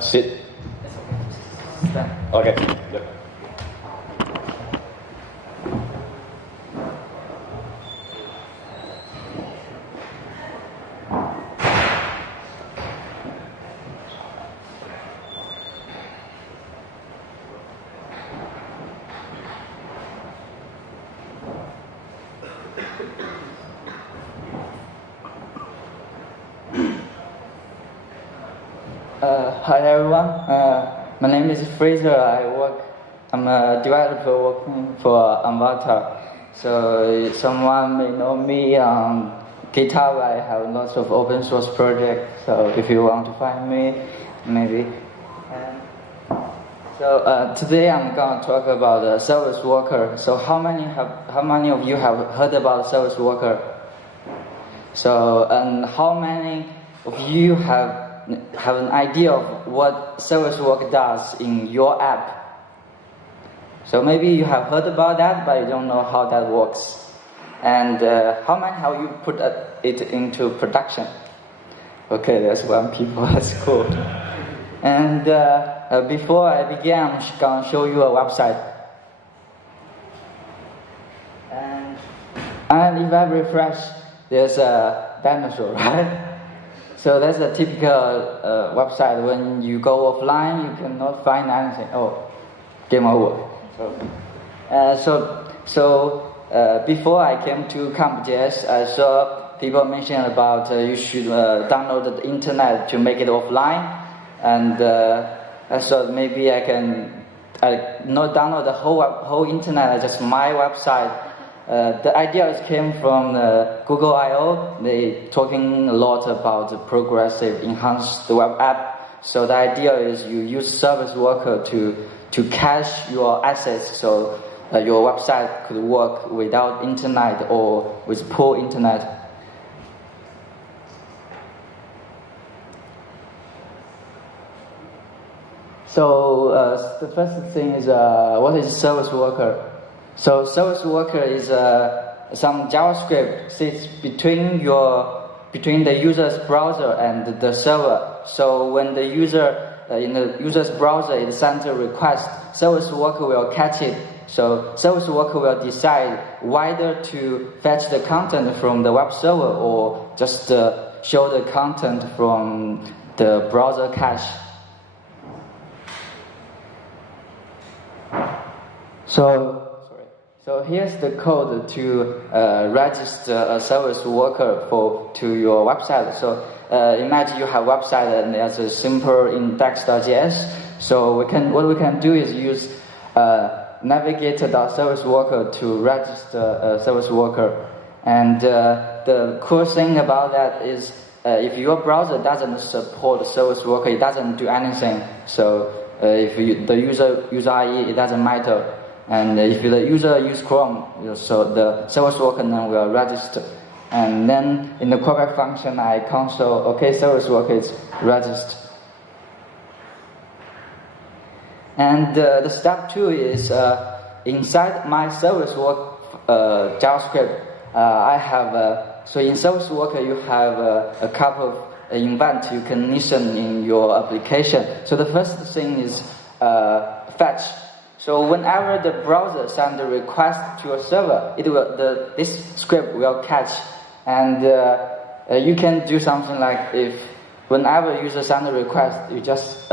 Sit. Okay. Yep. Hi everyone, my name is Fraser. I'm a developer working for Avatar. So someone may know me on GitHub. I have lots of open source projects. So if you want to find me, maybe. So today I'm going to talk about a service worker. So how many of you have heard about service worker? So and how many of you have an idea of what service worker does in your app? So maybe you have heard about that, but you don't know how that works. And how many have you put it into production? Okay, that's one people. That's cool. And before I begin, I'm going to show you a website. And if I refresh, there's a dinosaur, right? So that's a typical website. When you go offline, you cannot find anything. Oh, game over. So before I came to CompJS, I saw people mention about you should download the internet to make it offline. And I thought maybe I can not download the whole internet, just my website. The idea came from Google I/O. They talking a lot about the progressive enhanced web app. So the idea is you use service worker to cache your assets, so your website could work without internet or with poor internet. So the first thing is what is service worker? So service worker is some JavaScript sits between the user's browser and the server. So when the user in the user's browser it sends a request, service worker will catch it. So service worker will decide whether to fetch the content from the web server or just show the content from the browser cache. So here's the code to register a service worker to your website. So imagine you have a website and there's a simple index.js. So what we can do is use navigator.service worker to register a service worker. And the cool thing about that is if your browser doesn't support service worker, it doesn't do anything. So if the user IE, it doesn't matter. And if the user use Chrome, so the service worker then will register. And then in the callback function, I console, okay, service worker is registered. And the step 2 is inside my service work JavaScript, I have, so in service worker you have a couple of events you can listen in your application. So the first thing is fetch. So whenever the browser sends a request to a server, this script will catch. And you can do something like if whenever user sends a request, you just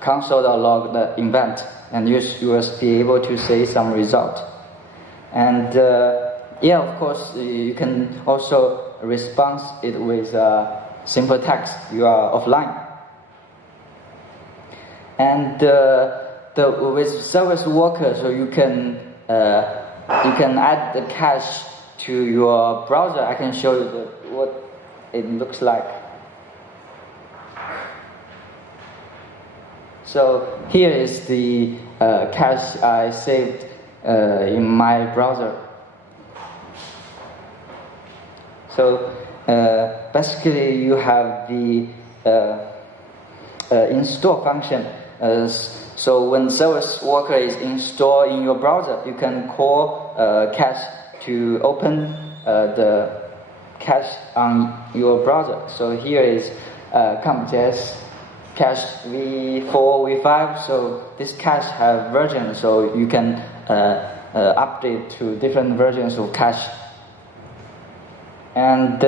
console.log the event, and you will be able to see some result. And yeah, of course, you can also respond it with simple text. You are offline. And with service worker, so you can add the cache to your browser. I can show you what it looks like. So here is the cache I saved in my browser. So basically, you have the install function. So when service worker is installed in your browser, you can call cache to open the cache on your browser. So here is CompJS cache v4, v5. So this cache have versions, so you can update to different versions of cache. And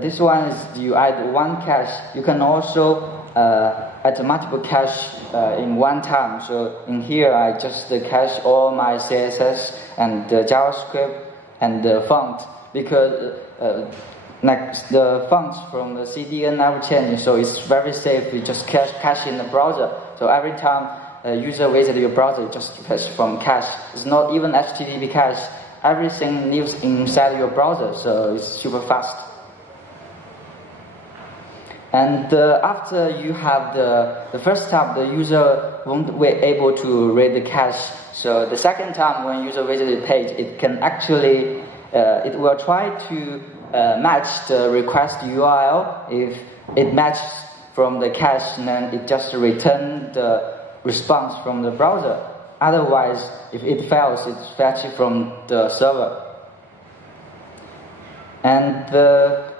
this one is you add one cache. You can also add multiple cache in one time. So in here, I just cache all my CSS and JavaScript and the font, because like the fonts from the CDN never change, so it's very safe. You just cache in the browser. So every time a user visits your browser, just cache from cache. It's not even HTTP cache. Everything lives inside your browser, so it's super fast. And after you have the first time, the user won't be able to read the cache. So the second time when user visits the page, it can actually, it will try to match the request URL. If it matches from the cache, then it just returns the response from the browser. Otherwise, if it fails, it's fetched from the server. And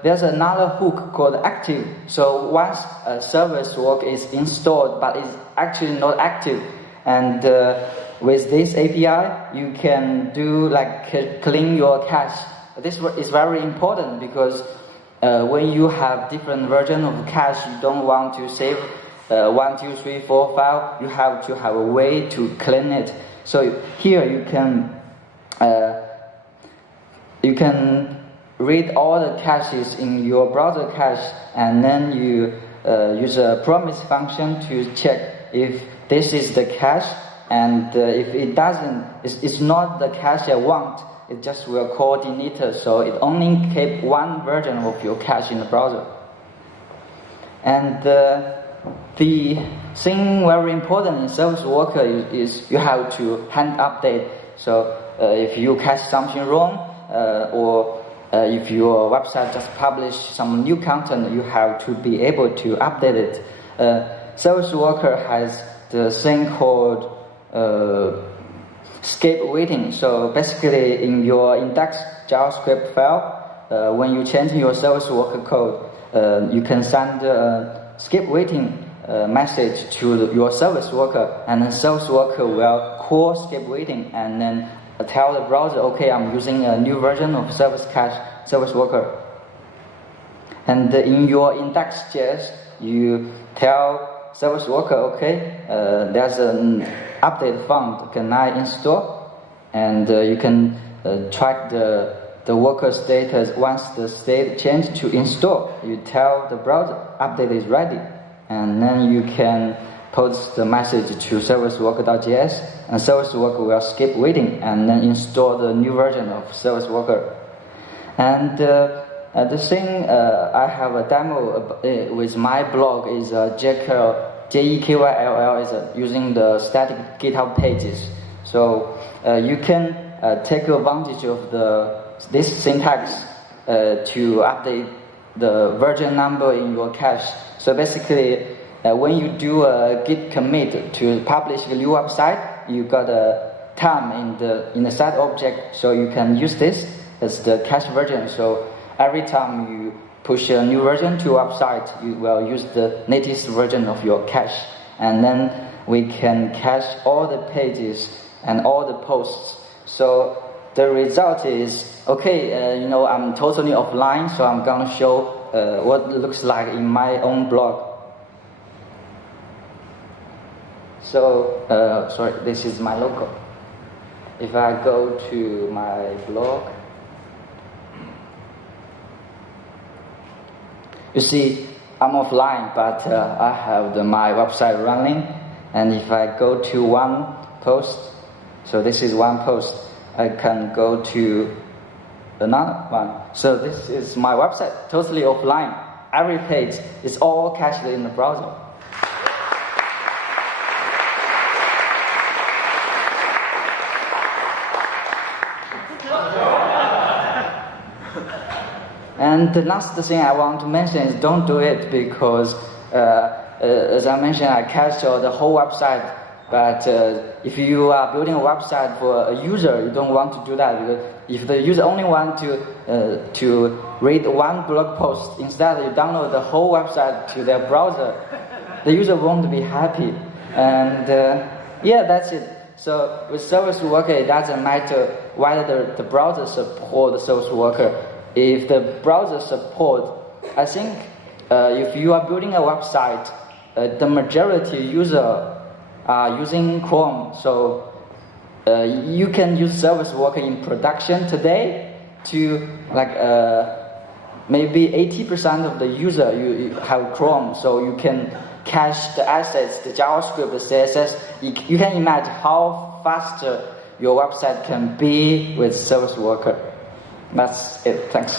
there's another hook called active. So once a service work is installed, but it's actually not active, and with this API, you can do like clean your cache. This is very important because when you have different versions of cache, you don't want to save 1, 2, 3, 4 file. You have to have a way to clean it. So here you can read all the caches in your browser cache, and then you use a promise function to check if this is the cache, and if it doesn't, it's not the cache I want, it just will call delimiter, so it only keep one version of your cache in the browser. And the thing very important in Service Worker is you have to hand update. So if you catch something wrong, or if your website just publish some new content, you have to be able to update it. Service Worker has the thing called skip waiting. So basically, in your index JavaScript file, when you change your Service Worker code, you can send a skip waiting message to your Service Worker, and then Service Worker will call skip waiting and then tell the browser, okay, I'm using a new version of Service Worker. And in your index.js, you tell Service Worker, okay, there's an update font, can I install? And you can track the worker status. Once the state change to install, you tell the browser update is ready, and then you can post the message to serviceworker.js, and Service Worker will skip waiting and then install the new version of Service Worker. And the thing I have a demo with my blog is Jekyll, Jekyll is using the static GitHub pages. So you can take advantage of this syntax to update the version number in your cache. So basically, when you do a git commit to publish a new website, you got a time in the site object, so you can use this as the cache version. So every time you push a new version to a website, you will use the latest version of your cache, and then we can cache all the pages and all the posts. So the result is, okay, I'm totally offline, so I'm gonna show what it looks like in my own blog. So, sorry, this is my logo. If I go to my blog, you see, I'm offline, but I have my website running. And if I go to one post, so this is one post, I can go to another one. So this is my website, totally offline. Every page is all cached in the browser. And the last thing I want to mention is don't do it, because as I mentioned, I cached the whole website. But if you are building a website for a user, you don't want to do that, because if the user only wants to read one blog post, instead you download the whole website to their browser, the user won't be happy. And yeah, that's it. So with service worker, it doesn't matter whether the browser supports the service worker. If the browser support, I think if you are building a website, the majority user are using Chrome. So you can use service worker in production today to like maybe 80% of the user you have Chrome, so you can cache the assets, the JavaScript, the CSS. You can imagine how faster your website can be with service worker. That's it. Thanks.